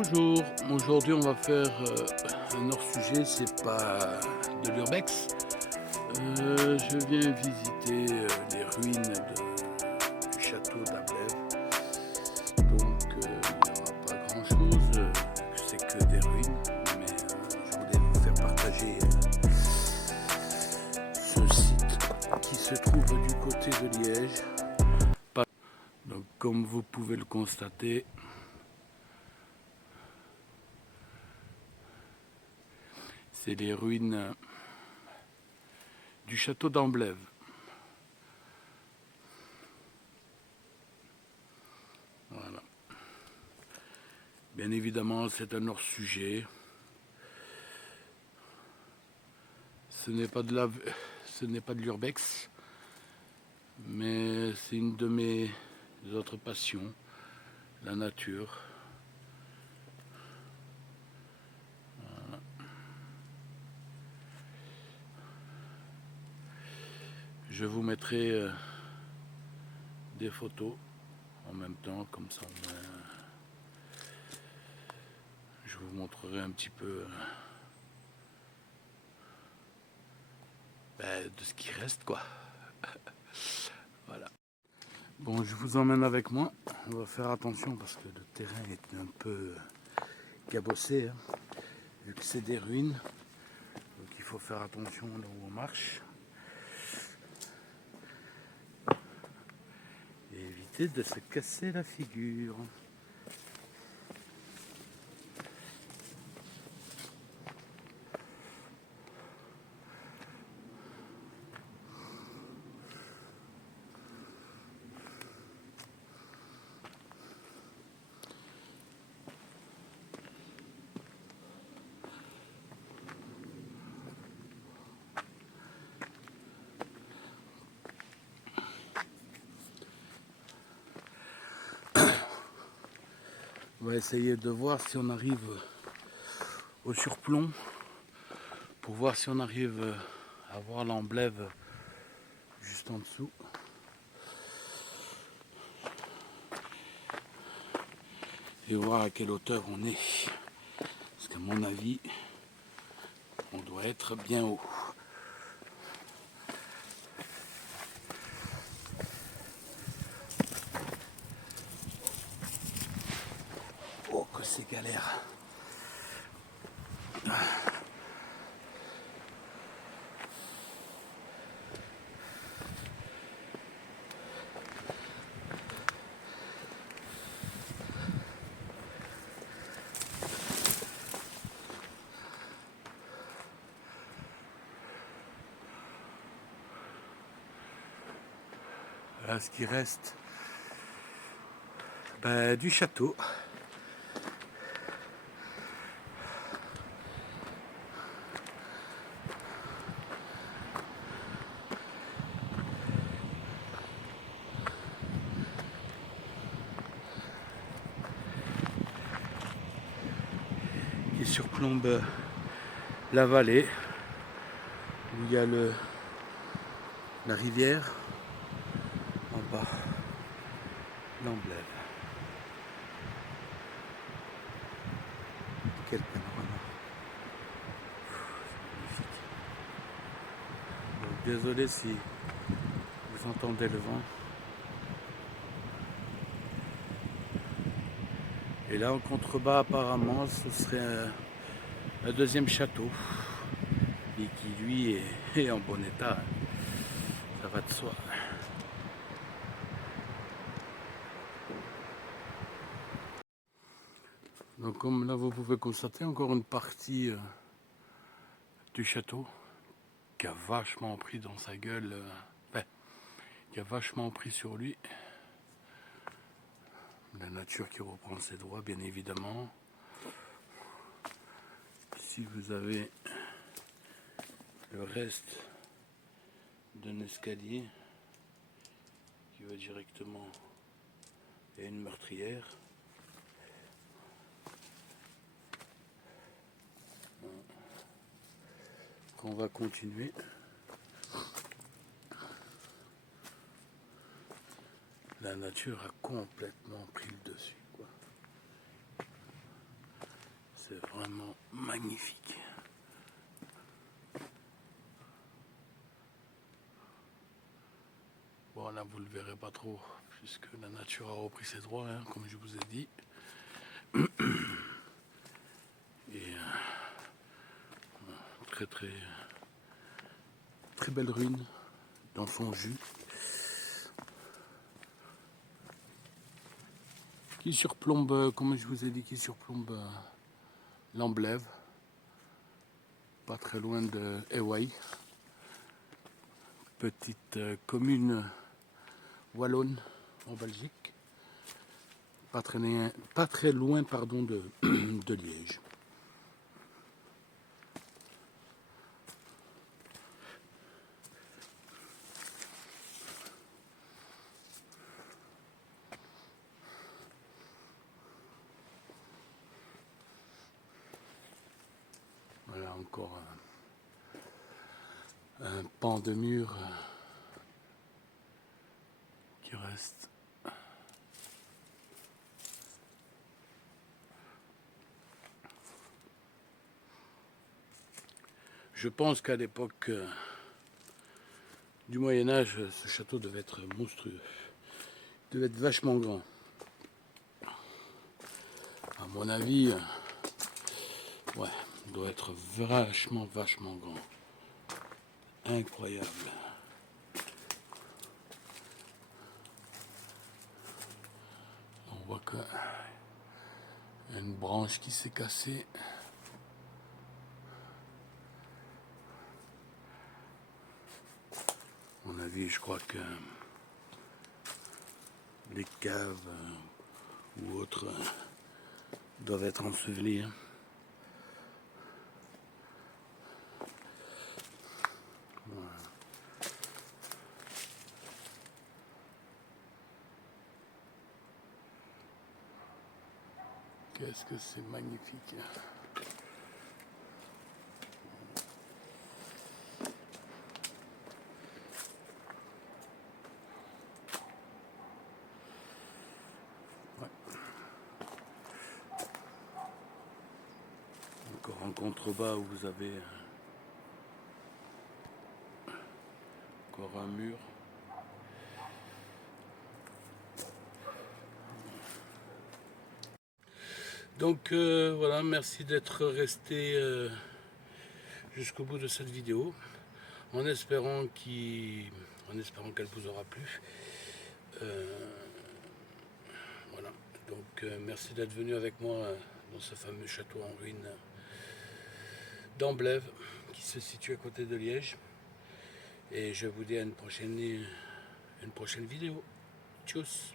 Bonjour, aujourd'hui on va faire un hors-sujet, c'est pas de l'urbex. Je viens visiter les ruines du château d'Amblève. Donc il n'y aura pas grand chose, c'est que des ruines, mais je voulais vous faire partager ce site qui se trouve du côté de Liège. Donc comme vous pouvez le constater, c'est les ruines du château d'Amblève. Voilà. Bien évidemment, c'est un hors-sujet. Ce n'est pas de l'urbex, mais c'est une de mes autres passions, la nature. Voilà. Je vous mettrai des photos en même temps, comme ça je vous montrerai un petit peu de ce qui reste, quoi. Voilà. Bon, je vous emmène avec moi. On va faire attention parce que le terrain est un peu cabossé, hein, vu que c'est des ruines. Donc il faut faire attention là où on marche. Et éviter de se casser la figure. On va essayer de voir si on arrive au surplomb pour voir si on arrive à voir l'Amblève juste en dessous. Et voir à quelle hauteur on est. Parce qu'à mon avis, on doit être bien haut. Oh, que c'est galère. Là, ce qui reste du château. Qui surplombe la vallée où il y a la rivière en bas, l'Amblève. Quel panorama. Donc, désolé si vous entendez le vent. Et là en contrebas apparemment ce serait un deuxième château et qui lui est en bon état. Ça va de soi. Donc comme là vous pouvez constater encore une partie du château qui a vachement pris dans sa gueule, qui a vachement pris sur lui. La nature qui reprend ses droits bien évidemment. Ici vous avez le reste d'un escalier qui va directement à une meurtrière. On va continuer. La nature a complètement pris le dessus, quoi. C'est vraiment magnifique. Bon, là vous ne le verrez pas trop puisque la nature a repris ses droits, hein, comme je vous ai dit. Et très très très belle ruine dans son jus. Qui surplombe, comme je vous ai dit, qui surplombe l'Amblève, pas très loin de Ewaï, petite commune wallonne en Belgique, pas très loin pardon, de Liège. Voilà encore un pan de mur qui reste. Je pense qu'à l'époque du Moyen-Âge, ce château devait être monstrueux. Il devait être vachement grand. À mon avis, ouais, il doit être vachement grand. Incroyable. On voit qu'il y a une branche qui s'est cassée. À mon avis, je crois que les caves ou autres doivent être ensevelies. Voilà. Qu'est-ce que c'est magnifique. Ouais. Encore en contrebas où vous avez encore un mur. Donc voilà, merci d'être resté jusqu'au bout de cette vidéo, en espérant qu'elle vous aura plu. Voilà, donc merci d'être venu avec moi dans ce fameux château en ruine d'Amblève, qui se situe à côté de Liège. Et je vous dis à une prochaine vidéo. Tchuss.